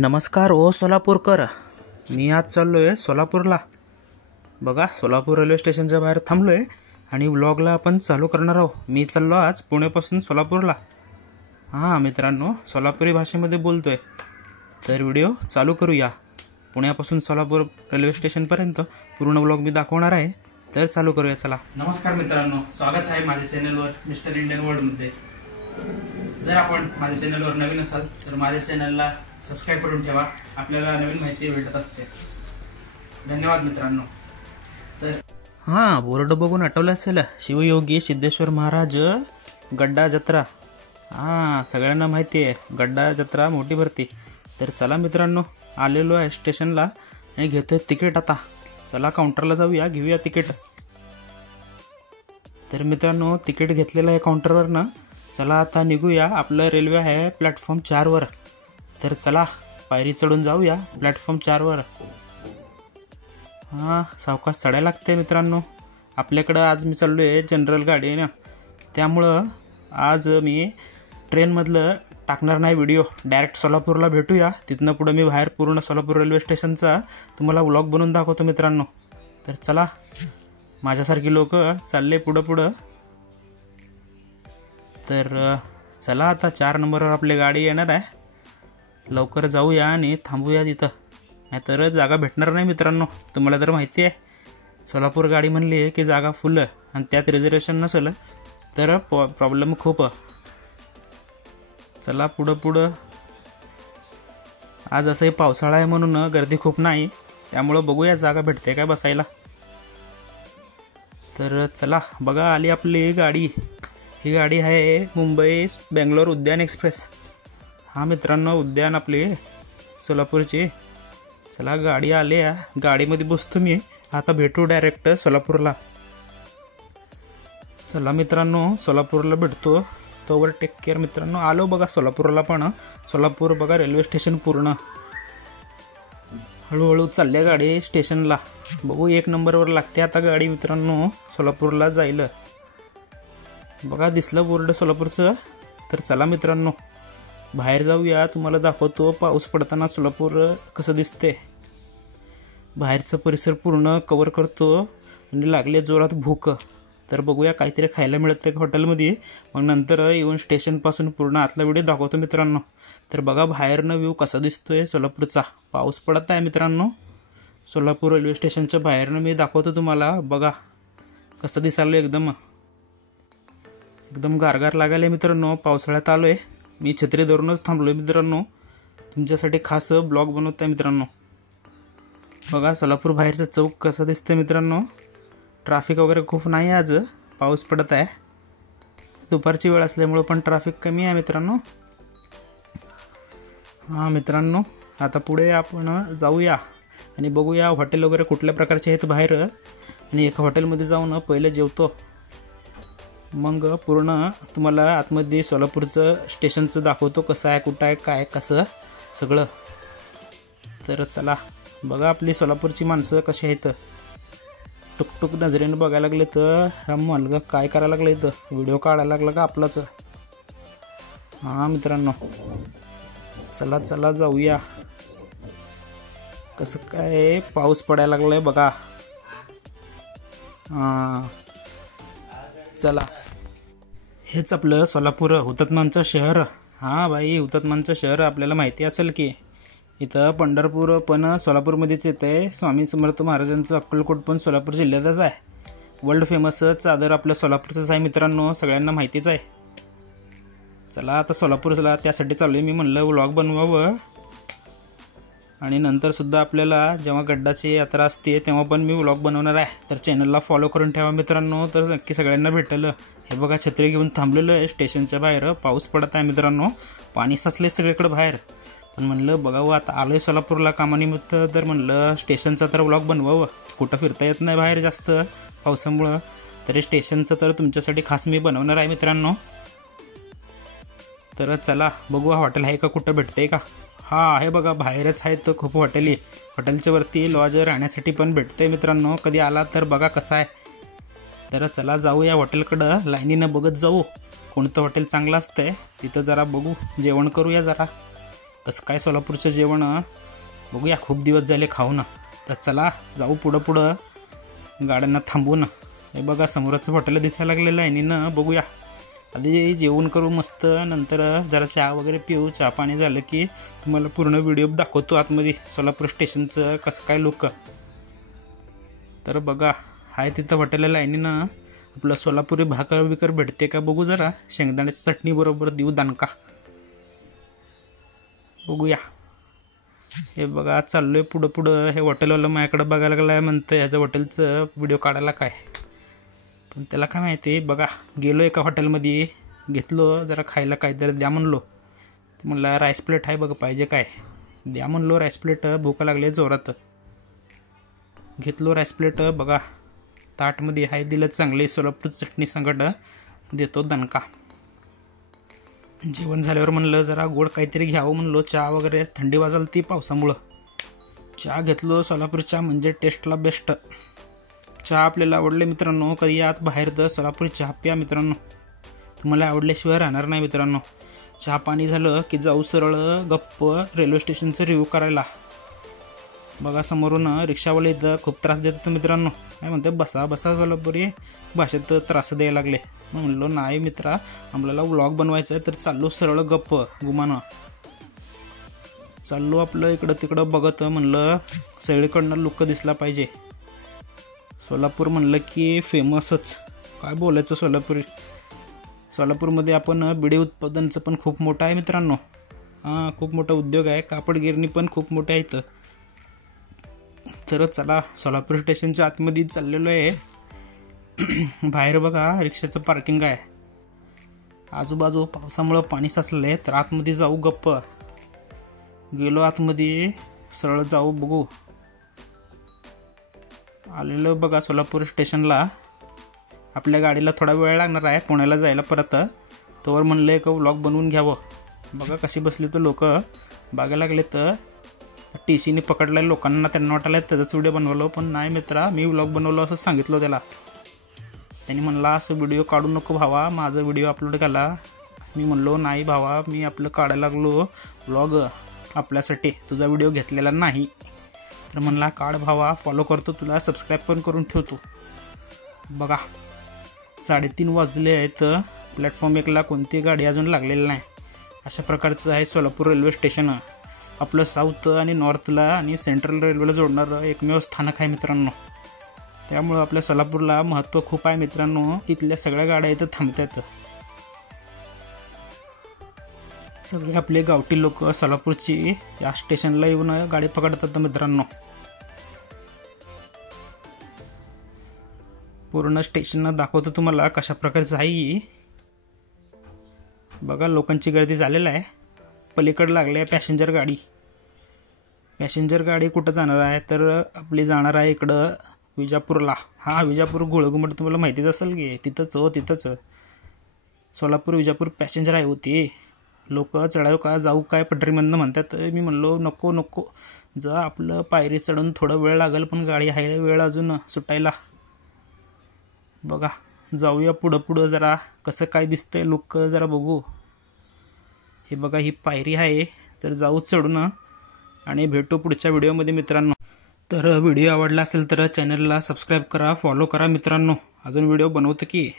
नमस्कार ओ सोलापूरकर. मी आज चाललो आहे सोलापूरला. बघा, सोलापूर रेल्वे स्टेशनच्या बाहेर थांबलो आहे आणि व्लॉगला आपण चालू करणार आहोत. मी चाललो आज पुण्यापासून सोलापूरला. मित्रांनो, सोलापुरी भाषेमध्ये बोलतोय. तर व्हिडिओ चालू करूया. पुण्यापासून सोलापूर रेल्वे स्टेशनपर्यंत पूर्ण व्लॉग मी दाखवणार आहे. तर चालू करूया, चला. नमस्कार मित्रांनो, स्वागत आहे माझ्या चॅनलवर मिस्टर इंडियन वर्ल्डमध्ये. जर आपण माझ्या चॅनलवर नवीन असाल तर माझ्या चॅनलला सबस्क्राईब करून ठेवा. आपल्याला नवीन माहिती भेटत असते. धन्यवाद मित्रांनो. तर बोर्ड बघून आठवलं असेल, शिवयोगी सिद्धेश्वर महाराज गड्डा जत्रा. सगळ्यांना माहिती आहे, गड्डा जत्रा मोठी भरती. तर चला मित्रांनो, आलेलो आहे स्टेशनला आणि घेतोय तिकीट. आता चला काउंटरला जाऊया, घेऊया तिकीट. तर मित्रांनो, तिकीट घेतलेलं आहे काउंटरवरनं. चला आता निघूया. आपलं रेल्वे आहे प्लॅटफॉर्म 4वर. तर चला पायरी चढून जाऊया प्लॅटफॉर्म 4वर. सावकाश चढायला लागते मित्रांनो. आपल्याकडं आज मी चाललो आहे जनरल गाडी आहे ना, त्यामुळं आज मी ट्रेनमधलं टाकणार नाही व्हिडिओ. डायरेक्ट सोलापूरला भेटूया. तिथनं पुढं मी बाहेर पूर्ण सोलापूर रेल्वे स्टेशनचा तुम्हाला व्लॉग बनवून दाखवतो मित्रांनो. तर चला, माझ्यासारखी लोक चालले पुढं. तर चला, आता 4 नंबरवर आपली गाडी येणार आहे. लवकर जाऊया आणि थांबूया तिथं, नाहीतर जागा भेटणार नाही मित्रांनो. तुम्हाला तर माहिती आहे, सोलापूर गाडी म्हणली की जागा फुल आणि त्यात रिझर्वेशन नसेल तर प्रॉब्लेम खूप. चला पुढं. आज असंही पावसाळा आहे म्हणून गर्दी खूप नाही, त्यामुळं बघूया जागा भेटते काय बसायला. तर चला, बघा आली आपली गाडी. ही गाडी आहे मुंबई बेंगलोर उद्यान एक्सप्रेस. मित्रांनो, उद्यान आपली सोलापूरची. चला, गाडी आली आहे. गाडीमध्ये बसतो मी. आता भेटू डायरेक्ट सोलापूरला. चला मित्रांनो, सोलापूरला भेटतो. तोवर टेक केअर मित्रांनो. आलो बघा सोलापूरला. पण सोलापूर बघा रेल्वे स्टेशन पूर्ण. हळूहळू चालल्या गाडी स्टेशनला. बघू, 1 नंबरवर लागते आता गाडी मित्रांनो सोलापूरला जायला. बघा, दिसलं बोर्ड सोलापूरचं. तर चला मित्रांनो, बाहेर जाऊया. तुम्हाला दाखवतो पाऊस पडताना सोलापूर कसं दिसते. बाहेरचं परिसर पूर्ण कवर करतो आणि लागले जोरात भूक. तर बघूया काहीतरी खायला मिळतं का हॉटेलमध्ये. मग नंतर येऊन स्टेशनपासून पूर्ण आतला व्हिडिओ दाखवतो मित्रांनो. तर बघा बाहेरनं व्ह्यू कसा दिसतोय सोलापूरचा. पाऊस पडत आहे मित्रांनो. सोलापूर रेल्वे स्टेशनच्या बाहेरनं मी दाखवतो तुम्हाला. बघा कसं दिसायला. एकदम गारगार लागायला मित्रांनो. पावसाळ्यात आलोय मी. छत्री धरूनच थांबलोय मित्रांनो. तुमच्यासाठी खास ब्लॉग बनवत आहे मित्रांनो. बघा सोलापूर बाहेरचं चौक कसं दिसतं मित्रांनो. ट्रॅफिक वगैरे खूप नाही. आज पाऊस पडत आहे. दुपारची वेळ असल्यामुळं पण ट्रॅफिक कमी आहे मित्रांनो. मित्रांनो, आता पुढे आपण जाऊया आणि बघूया हॉटेल वगैरे कुठल्या प्रकारचे आहेत बाहेर. आणि एका हॉटेलमध्ये जाऊन पहिले जेवतो. मग पूर्ण तुम्हाला आतमध्ये सोलापूरचं स्टेशनचं दाखवतो. कसं आहे, कुठं आहे, काय कसं सगळं. तर चला, बघा आपली सोलापूरची माणसं कशी आहेत. टुकटुक नजरेनं बघायला लागले. तर हा मुलगा काय करायला लागला इथं. व्हिडिओ काढायला लागला का आपलाच. मित्रांनो, चला जाऊया. कसं काय पाऊस पडायला लागलाय बघा. चला, हेच आपलं सोलापूर हुतात्मांचं शहर. बाई, हुतात्मांचं शहर आपल्याला माहिती असेल की. इथं पंढरपूर पण सोलापूरमध्येच येतं. स्वामी समर्थ महाराजांचं अक्कलकोट पण सोलापूर जिल्ह्यातच आहे. वर्ल्ड फेमस चादर आपल्या सोलापूरचंच आहे मित्रांनो. सगळ्यांना माहितीच आहे. चला, आता सोलापूरला त्यासाठी चालू आहे मी. म्हणलं व्लॉग बनवावं. आणि नंतर सुद्धा आपल्याला जेव्हा गड्डाची यात्रा असते तेव्हा पण मी व्लॉग बनवणार आहे. तर चॅनलला फॉलो करून ठेवा मित्रांनो. तर नक्की सगळ्यांना भेटेल. हे बघा, छत्री घेऊन थांबलेलं आहे स्टेशनच्या बाहेर. पाऊस पडत आहे मित्रांनो. पाणी साचले सगळीकडे बाहेर. पण म्हणलं बघावं, आता आलोय सोलापूरला कामानिमित्त. तर म्हणलं स्टेशनचा तर व्लॉग बनवावं. कुठं फिरता येत नाही बाहेर जास्त पावसामुळं. तरी स्टेशनचं तर तुमच्यासाठी खास मी बनवणार आहे मित्रांनो. तर चला बघू, हॉटेल आहे का, कुठं भेटते का. आहे बघा, बाहेरच आहेत खूप हॉटेली. हॉटेलच्या वरती लॉज राहण्यासाठी पण भेटते मित्रांनो. कधी आला तर बघा कसं आहे. तर चला जाऊया हॉटेलकडं. लाईनीनं बघत जाऊ कोणतं हॉटेल चांगलं असतंय तिथं. जरा बघू, जेवण करूया जरा. कसं काय सोलापूरचं जेवण बघूया, खूप दिवस झाले खाऊ ना. तर चला जाऊ पुढं गाड्यांना थांबू ना. हे बघा समोरचं हॉटेल दिसायला लागलेलं आहे ना, बघूया. आधी जेवण करू मस्त, नंतर जरा चहा वगैरे पिऊ. चहा पाणी झालं की तुम्हाला पूर्ण व्हिडिओ दाखवतो आतमध्ये सोलापूर स्टेशनचं कसं काय लोक. तर बघा हाय तिथं हॉटेलला लाईनीनं आपलं सोलापुरी भाकर बिकर भेटते का बघू जरा. शेंगदाण्याची चटणी बरोबर देऊ दणका. बघूया. हे बघा चाललोय पुढं. हे हॉटेलवाला माझ्याकडे बघायला लागलाय, म्हणतं ह्याचं हॉटेलचं व्हिडिओ काढायला काय. पण त्याला काय माहिती. बघा गेलो एका हॉटेलमध्ये, घेतलो जरा खायला काहीतरी द्या म्हणलो. म्हणला राईस प्लेट आहे बघा, पाहिजे काय द्या म्हणलो. राईस प्लेट भूक लागले जोरात. घेतलो राईस प्लेट. बघा ताटमध्ये आहे, दिलं चांगले सोलापूर चटणी संकट देतो दणका. जेवण झाल्यावर म्हणलं जरा गोड काहीतरी घ्यावं म्हणलो. चहा वगैरे थंडी वाजाल ती पावसामुळं. चहा घेतलो. सोलापूर चहा म्हणजे टेस्टला बेस्ट. चहा आपल्याला आवडले मित्रांनो. कधी यात बाहेर तर सोलापुरी चहा प्या मित्रांनो, तुम्हाला आवडल्याशिवाय राहणार नाही मित्रांनो. चहा पाणी झालं की जाऊ सरळ गप्प रेल्वे स्टेशनचं रिव्ह्यू करायला. बघा समोरून रिक्षावाले इथं खूप त्रास देतात मित्रांनो. काय म्हणते बसा सोलापुरी भाषेत त्रास द्यायला लागले. मग म्हणलो नाही मित्रा, आपल्याला व्लॉग बनवायचा आहे तर चाललो सरळ गप्प गुमानं. चाललो आपलं इकडं तिकडं बघत. म्हणलं सगळीकडनं लुक दिसला पाहिजे. सोलापूर म्हणलं की फेमसच, काय बोलायचं. सोलापूरमध्ये आपण बिडी उत्पादनचं पण खूप मोठं आहे मित्रांनो. खूप मोठा उद्योग आहे. कापड गिरणी पण खूप मोठ्या आहेत. तर चला सोलापूर स्टेशनच्या आतमध्ये चाललेलो आहे. बाहेर बघा रिक्षाचं पार्किंग आहे. आजूबाजू पावसामुळं पाणी साचलेलं आहे. तर आतमध्ये जाऊ गप्प. गेलो आतमध्ये, सरळ जाऊ बघू. आलेलो बघा सोलापूर स्टेशनला. आपल्या गाडीला थोडा वेळ लागणार आहे पुण्याला जायला परत. तोवर म्हणलं एक व्लॉग बनवून घ्यावं. बघा कशी बसली तर लोक बघायला लागले. तर TCने पकडलेल्या लोकांना त्यांना वाटायला त्याचाच व्हिडिओ बनवलो. पण नाही मित्रा, मी व्लॉग बनवलो असं सांगितलं त्याला. त्यांनी म्हणला असं व्हिडिओ काढू नको भावा, माझा व्हिडिओ अपलोड केला. मी म्हणलो नाही भावा, मी आपलं काढायला लागलो व्लॉग आपल्यासाठी, तुझा व्हिडिओ घेतलेला नाही. तर म्हणला काढ भावा, फॉलो करतो तुला, सबस्क्राईब पण करून ठेवतो. बघा 3:30 वाजले आहेत. प्लॅटफॉर्म 1ला कोणती गाडी अजून लागलेली नाही. अशा प्रकारचं आहे सोलापूर रेल्वे स्टेशन. आपलं साऊथ आणि नॉर्थला आणि सेंट्रल रेल्वेला जोडणारं एकमेव स्थानक आहे मित्रांनो. त्यामुळं आपल्या सोलापूरला महत्त्व खूप आहे मित्रांनो. इथल्या सगळ्या गाड्या इथं थांबतात. सगळे आपले गावठी लोक सोलापूरची या स्टेशनला येऊन गाडी पकडतात मित्रांनो. पूर्ण स्टेशन दाखवतो तुम्हाला कशा प्रकारचं आहे. बघा लोकांची गर्दी झालेली आहे. पलीकडे लागली आहे पॅसेंजर गाडी. पॅसेंजर गाडी कुठं जाणार आहे तर आपली जाणार आहे इकडं विजापूरला. विजापूर घोळघुमट तुम्हाला माहितीच असेल की, तिथंच सोलापूर विजापूर पॅसेंजर आहे होती. लोक चढाव का जाऊ काय पटरीमधनं म्हणतात. मी म्हणलो नको जा, आपलं पायरी चढून थोडं वेळ लागेल पण गाडी आहे वेळ अजून सुटायला. बघा जाऊया पुढं जरा कसं काय दिसतंय लोक जरा बघू. हे बघा ही पायरी आहे, तर जाऊ चढून आणि भेटू पुढच्या व्हिडिओमध्ये मित्रांनो. तर व्हिडिओ आवडला असेल तर चॅनलला सबस्क्राईब करा, फॉलो करा मित्रांनो. अजून व्हिडिओ बनवतो की.